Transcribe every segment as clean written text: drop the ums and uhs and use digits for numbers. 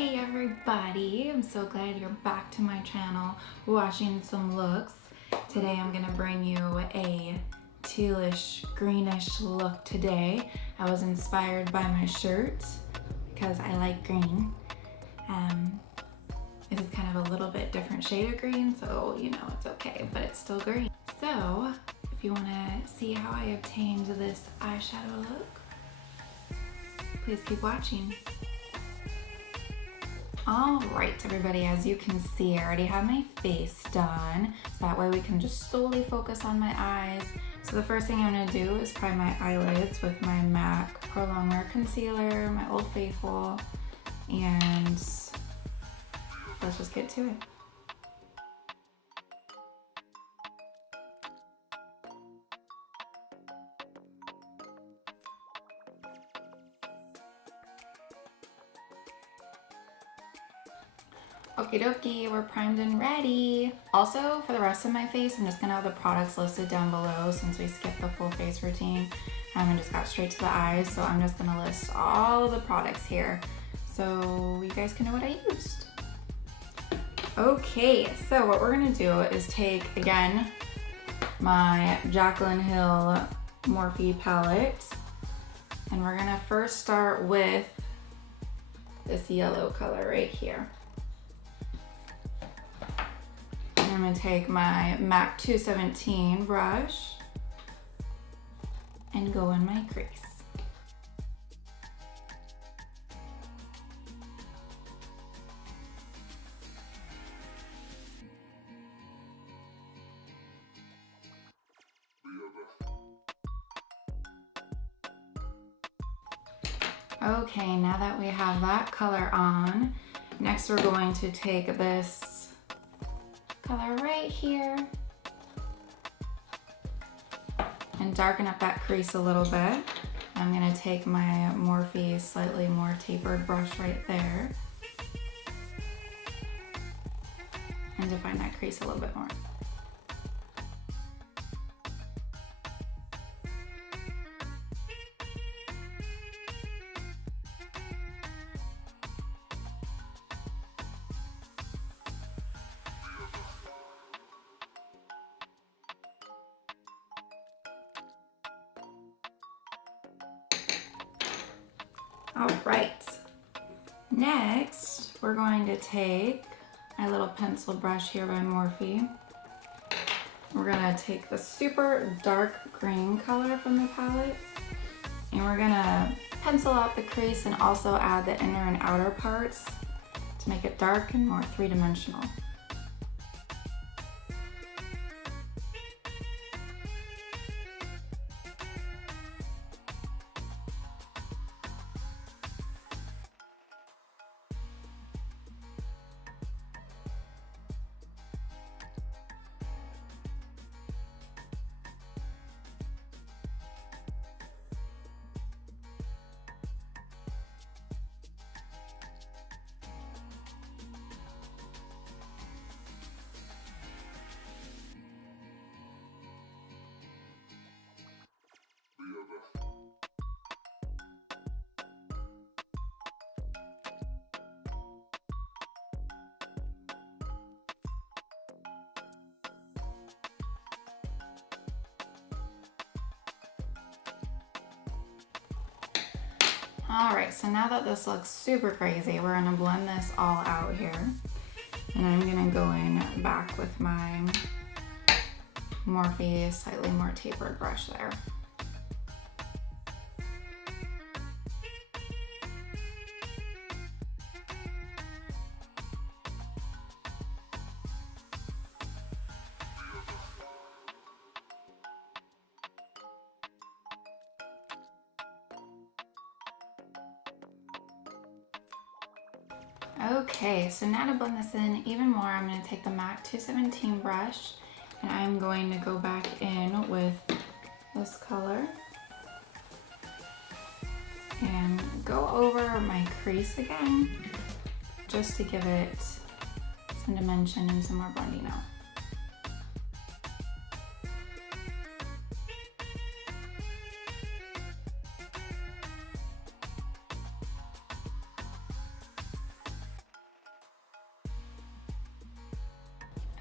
Hey everybody, I'm so glad you're back to my channel watching some looks. Today I'm gonna bring you a tealish greenish look today. I was inspired by my shirt because I like green. It is kind of a little bit different shade of green, so you know it's okay, but it's still green. So if you wanna see how I obtained this eyeshadow look, please keep watching. All right, everybody, as you can see, I already have my face done, so that way we can just solely focus on my eyes. So the first thing I'm gonna do is prime my eyelids with my MAC Pro Longwear Concealer, my Old Faithful, and let's just get to it. Okie dokie, we're primed and ready. Also, for the rest of my face, I'm just gonna have the products listed down below since we skipped the full face routine and just got straight to the eyes. So I'm just gonna list all of the products here so you guys can know what I used. Okay, so what we're gonna do is take, again, my Jaclyn Hill Morphe palette, and we're gonna first start with this yellow color right here. I'm gonna take my MAC 217 brush and go in my crease. Okay, now that we have that color on, next we're going to take this color right here and darken up that crease a little bit. I'm gonna take my Morphe slightly more tapered brush right there and define that crease a little bit more. All right, next we're going to take my little pencil brush here by Morphe. We're gonna take the super dark green color from the palette and we're gonna pencil out the crease and also add the inner and outer parts to make it dark and more three-dimensional. All right, so now that this looks super crazy, we're gonna blend this all out here. And I'm gonna go in back with my Morphe slightly more tapered brush there. Okay, so now to blend this in even more, I'm going to take the MAC 217 brush and I'm going to go back in with this color and go over my crease again just to give it some dimension and some more blending out.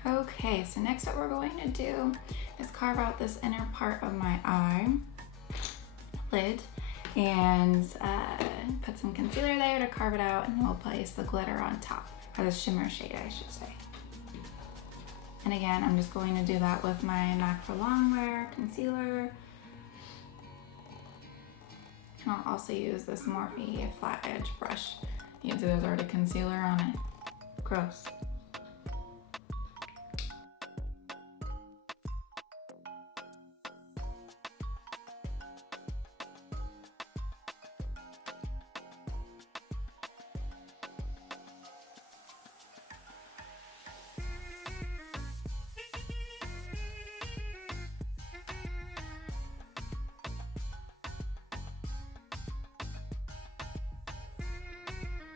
Okay, so next what we're going to do is carve out this inner part of my eye lid and put some concealer there to carve it out, and then we'll place the glitter on top, or the shimmer shade I should say. And again, I'm just going to do that with my MAC for Longwear concealer. And I'll also use this Morphe flat edge brush. You can see there's already concealer on it. Gross.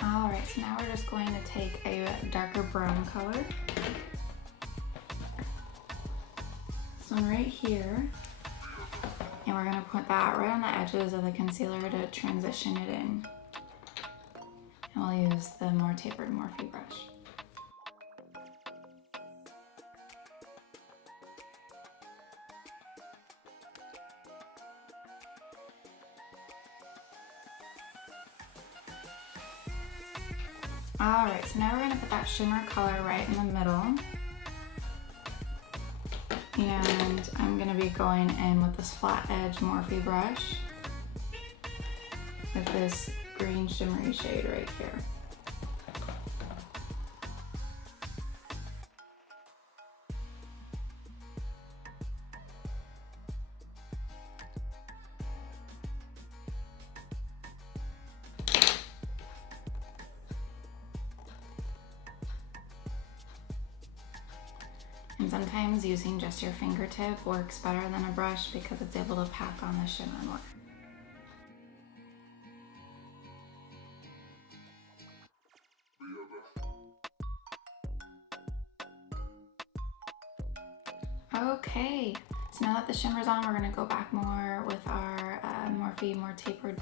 Alright, so now we're just going to take a darker brown color. This one right here. And we're going to put that right on the edges of the concealer to transition it in. And we'll use the more tapered Morphe brush. Alright, so now we're going to put that shimmer color right in the middle. And I'm going to be going in with this flat edge Morphe brush with this green shimmery shade right here. And sometimes using just your fingertip works better than a brush because it's able to pack on the shimmer more. Okay, so now that the shimmer's on, we're going to go back more with our Morphe more tapered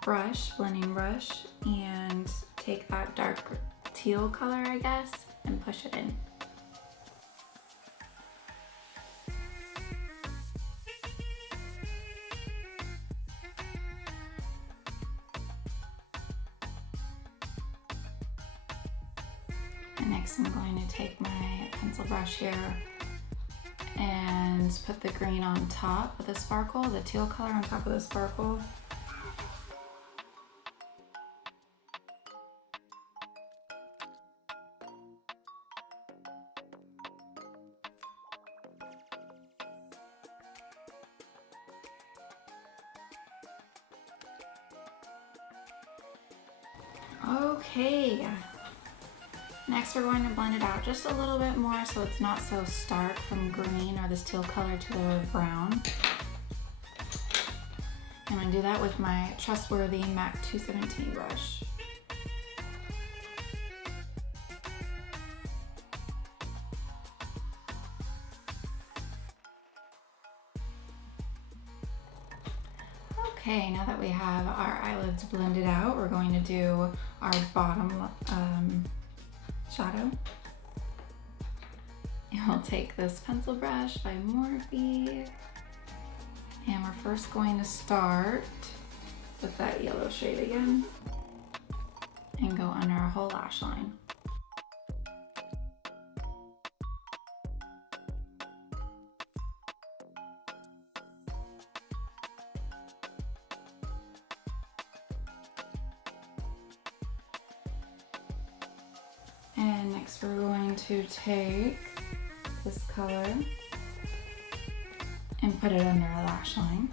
brush, blending brush, and take that dark teal color, I guess, and push it in. And next I'm going to take my pencil brush here and put the green on top of the sparkle, the teal color on top of the sparkle. Okay. Next we're going to blend it out just a little bit more so it's not so stark from green or this teal color to the brown. I'm going to do that with my trustworthy MAC 217 brush. Okay, now that we have our eyelids blended out, we're going to do our bottom shadow. And we'll take this pencil brush by Morphe, and we're first going to start with that yellow shade again and go under our whole lash line. And next we're going to take this color and put it under our lash line.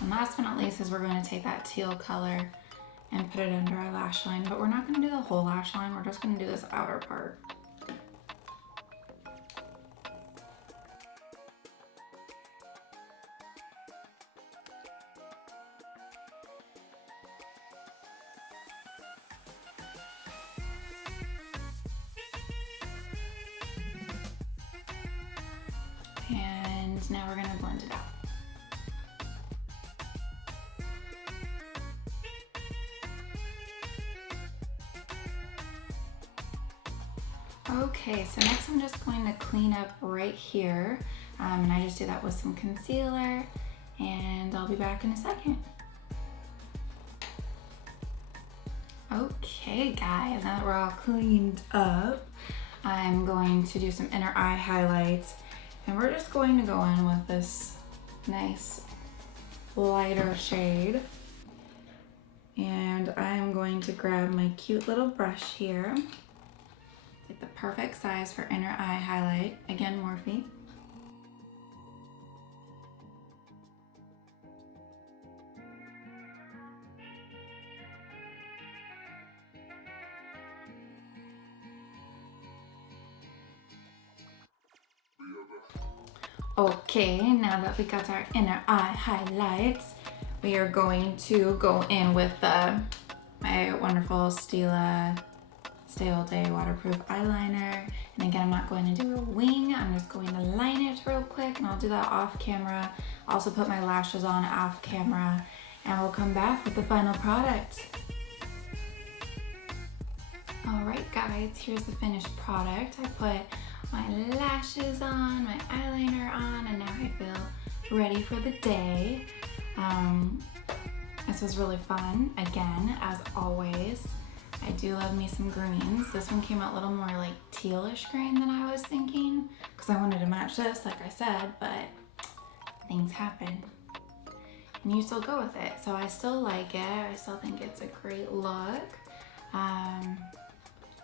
And last but not least is we're going to take that teal color and put it under our lash line, but we're not going to do the whole lash line, we're just going to do this outer part. And now we're gonna blend it out. Okay, so next I'm just going to clean up right here. And I just do that with some concealer, and I'll be back in a second. Okay guys, now that we're all cleaned up, I'm going to do some inner eye highlights, and we're just going to go in with this nice lighter shade. And I'm going to grab my cute little brush here. Get the perfect size for inner eye highlight. Again, Morphe. Okay, now that we got our inner eye highlights, we are going to go in with my wonderful Stila Stay All Day waterproof eyeliner. And again, I'm not going to do a wing, I'm just going to line it real quick, and I'll do that off camera. Also put my lashes on off camera, and we'll come back with the final product. All right guys, here's the finished product. I put my lashes on, my eyeliner on, and now I feel ready for the day. This was really fun. Again, as always, I do love me some greens. This one came out a little more like tealish green than I was thinking, because I wanted to match this, like I said, but things happen. And you still go with it. So I still like it. I still think it's a great look.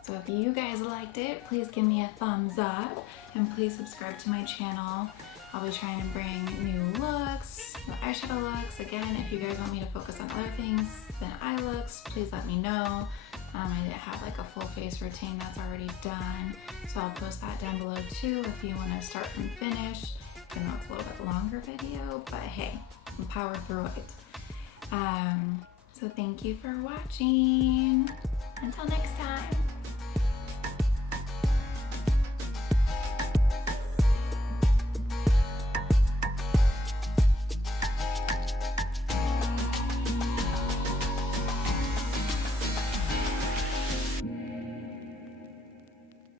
So if you guys liked it, please give me a thumbs up, and please subscribe to my channel. I'll be trying to bring new looks, new eyeshadow looks. Again, if you guys want me to focus on other things than eye looks, please let me know. I have like a full face routine that's already done, so I'll post that down below too if you want to start from finish, even though it's a little bit longer video, but hey, I'll power through it. So thank you for watching. Until next time.